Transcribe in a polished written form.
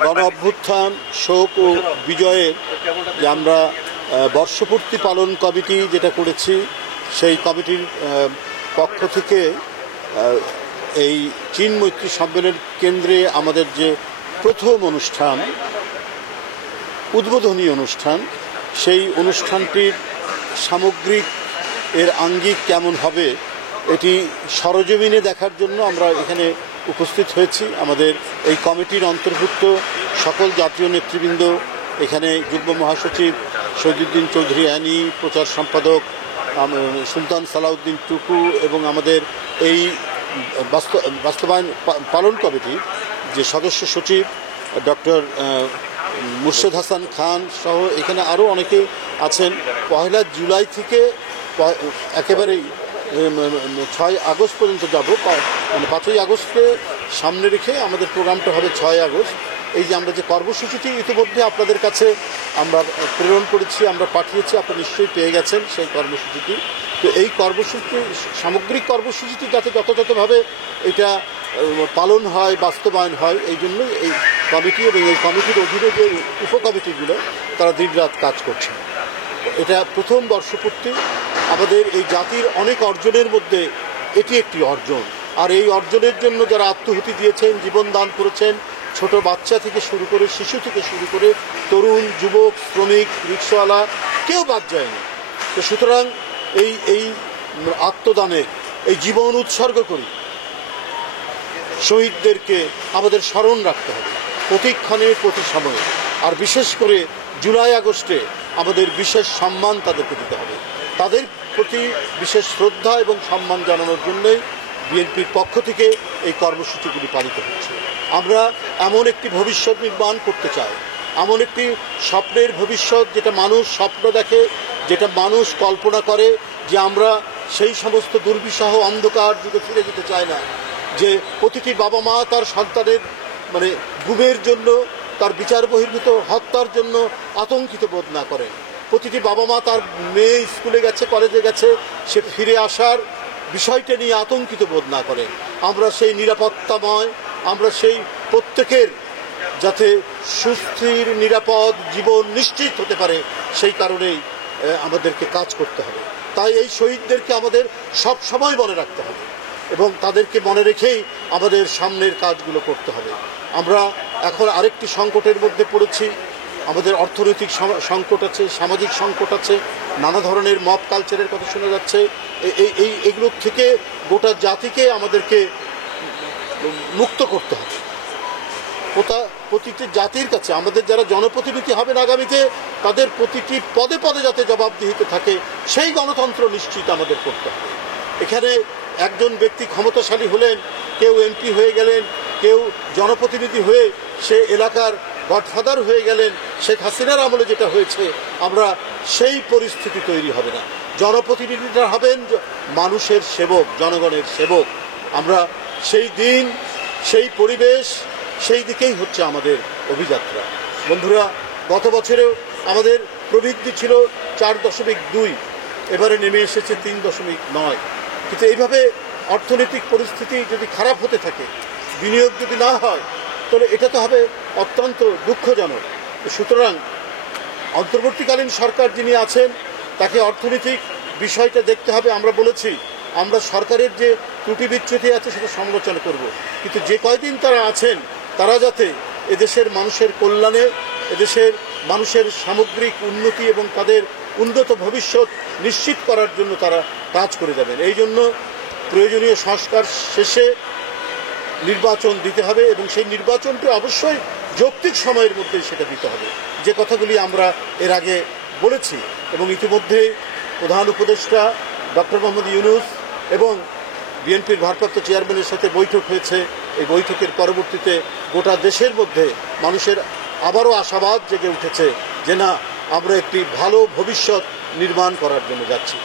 গণ অভ্যুত্থান, শোক ও বিজয়ের যে আমরা বর্ষপূর্তি পালন কমিটি যেটা করেছি, সেই কমিটির পক্ষ থেকে এই চীন মৈত্রী সম্মেলন কেন্দ্রে আমাদের যে প্রথম অনুষ্ঠান, উদ্বোধনী অনুষ্ঠান, সেই অনুষ্ঠানটির সামগ্রিক এর আঙ্গিক কেমন হবে এটি সরজমিনে দেখার জন্য আমরা এখানে উপস্থিত হয়েছি। আমাদের এই কমিটির অন্তর্ভুক্ত সকল জাতীয় নেতৃবৃন্দ, এখানে যুগ্ম মহাসচিব শহীদুদ্দিন চৌধুরী অ্যানি, প্রচার সম্পাদক সুলতান সালাউদ্দিন টুকু এবং আমাদের এই বাস্তবায়ন পালন কমিটির যে সদস্য সচিব ডক্টর মুর্শেদ হাসান খান সহ এখানে আরও অনেকে আছেন। 1 জুলাই থেকে একেবারেই 6 আগস্ট পর্যন্ত যাব, মানে 5ই আগস্টকে সামনে রেখে আমাদের প্রোগ্রামটা হবে 6 আগস্ট। এই যে আমরা যে কর্মসূচিটি ইতিমধ্যে আপনাদের কাছে আমরা প্রেরণ করেছি, আমরা পাঠিয়েছি, আপনারা নিশ্চয়ই পেয়ে গেছেন সেই কর্মসূচিটি। তো এই কর্মসূচি, সামগ্রিক কর্মসূচিটি যাতে যথাযথভাবে এটা পালন হয়, বাস্তবায়ন হয়, এই জন্যই এই কমিটি এবং এই কমিটির অধীনে যে উপকমিটিগুলো তারা দিনরাত কাজ করছে। এটা প্রথম বর্ষপূর্তি। আমাদের এই জাতির অনেক অর্জনের মধ্যে এটি একটি অর্জন, আর এই অর্জনের জন্য যারা আত্মহুতি দিয়েছেন, জীবন দান করেছেন, ছোট বাচ্চা থেকে শুরু করে, শিশু থেকে শুরু করে তরুণ, যুবক, শ্রমিক, রিক্সাওয়ালা, কেউ বাদ যায়নি। তো সুতরাং এই আত্মদানের, এই জীবন উৎসর্গ করি শহীদদেরকে আমাদের স্মরণ রাখতে হবে প্রতিক্ষণে, প্রতি সময়ে। আর বিশেষ করে জুলাই আগস্টে আমাদের বিশেষ সম্মান তাদেরকে দিতে হবে। তাদের প্রতি বিশেষ শ্রদ্ধা এবং সম্মান জানানোর জন্যই বিএনপির পক্ষ থেকে এই কর্মসূচিগুলি পালিত হচ্ছে। আমরা এমন একটি ভবিষ্যৎ নির্মাণ করতে চাই, এমন একটি স্বপ্নের ভবিষ্যৎ যেটা মানুষ স্বপ্ন দেখে, যেটা মানুষ কল্পনা করে, যে আমরা সেই সমস্ত দুর্বিষহ অন্ধকার যুগে ফিরে যেতে চাই না, যে প্রতিটি বাবা মা তার সন্তানের মানে গুমের জন্য, তার বিচার বহির্ভূত হত্যার জন্য আতঙ্কিত বোধ না করে। প্রতিটি বাবা মা তার মেয়ে স্কুলে গেছে, কলেজে গেছে, সে ফিরে আসার বিষয়টা নিয়ে আতঙ্কিত বোধ না করে। আমরা সেই নিরাপত্তাময়, আমরা সেই প্রত্যেকের যাতে সুস্থির নিরাপদ জীবন নিশ্চিত হতে পারে, সেই কারণেই আমাদেরকে কাজ করতে হবে। তাই এই শহীদদেরকে আমাদের সব সময় মনে রাখতে হবে এবং তাদেরকে মনে রেখেই আমাদের সামনের কাজগুলো করতে হবে। আমরা এখন আরেকটি সংকটের মধ্যে পড়েছি। আমাদের অর্থনৈতিক সংকট আছে, সামাজিক সংকট আছে, নানা ধরনের মব কালচারের কথা শোনা যাচ্ছে। এগুলোর থেকে গোটা জাতিকে আমাদেরকে মুক্ত করতে হবে। প্রতিটি জাতির কাছে আমাদের যারা জনপ্রতিনিধি হবেন আগামীতে, তাদের প্রতিটি পদে পদে যাতে জবাবদিহিতে থাকে, সেই গণতন্ত্র নিশ্চিত আমাদের করতে হবে। এখানে একজন ব্যক্তি ক্ষমতাশালী হলেন, কেউ এমপি হয়ে গেলেন, কেউ জনপ্রতিনিধি হয়ে সে এলাকার গডফাদার হয়ে গেলেন। শেখ হাসিনার আমলে যেটা হয়েছে, আমরা সেই পরিস্থিতি তৈরি হবে না। জনপ্রতিনিধিরা হবেন মানুষের সেবক, জনগণের সেবক। আমরা সেই দিন, সেই পরিবেশ, সেই দিকেই হচ্ছে আমাদের অভিযাত্রা। বন্ধুরা, গত বছরেও আমাদের প্রবৃদ্ধি ছিল 4.2, এবারে নেমে এসেছে 3.9। কিন্তু এইভাবে অর্থনৈতিক পরিস্থিতি যদি খারাপ হতে থাকে, বিনিয়োগ যদি না হয়, তাহলে এটা তো হবে অত্যন্ত দুঃখজনক। সুতরাং অন্তর্বর্তীকালীন সরকার যিনি আছেন, তাকে অর্থনৈতিক বিষয়টা দেখতে হবে। আমরা বলেছি আমরা সরকারের যে ত্রুটি বিচ্যুতি আছে সেটা সমালোচনা করব, কিন্তু যে কয়দিন তারা আছেন তারা যাতে এদেশের মানুষের কল্যাণে, এদেশের মানুষের সামগ্রিক উন্নতি এবং তাদের উন্নত ভবিষ্যৎ নিশ্চিত করার জন্য তারা কাজ করে যাবেন। এই জন্য প্রয়োজনীয় সংস্কার শেষে নির্বাচন দিতে হবে এবং সেই নির্বাচনটি অবশ্যই যৌক্তিক সময়ের মধ্যেই সেটা দিতে হবে, যে কথাগুলি আমরা এর আগে বলেছি। এবং ইতিমধ্যে প্রধান উপদেষ্টা ডক্টর মোহাম্মদ ইউনূস এবং বিএনপির ভারপ্রাপ্ত চেয়ারম্যানের সাথে বৈঠক হয়েছে। এই বৈঠকের পরবর্তীতে গোটা দেশের মধ্যে মানুষের আবারও আশাবাদ জেগে উঠেছে যে না, আমরা একটি ভালো ভবিষ্যৎ নির্মাণ করার জন্য যাচ্ছি।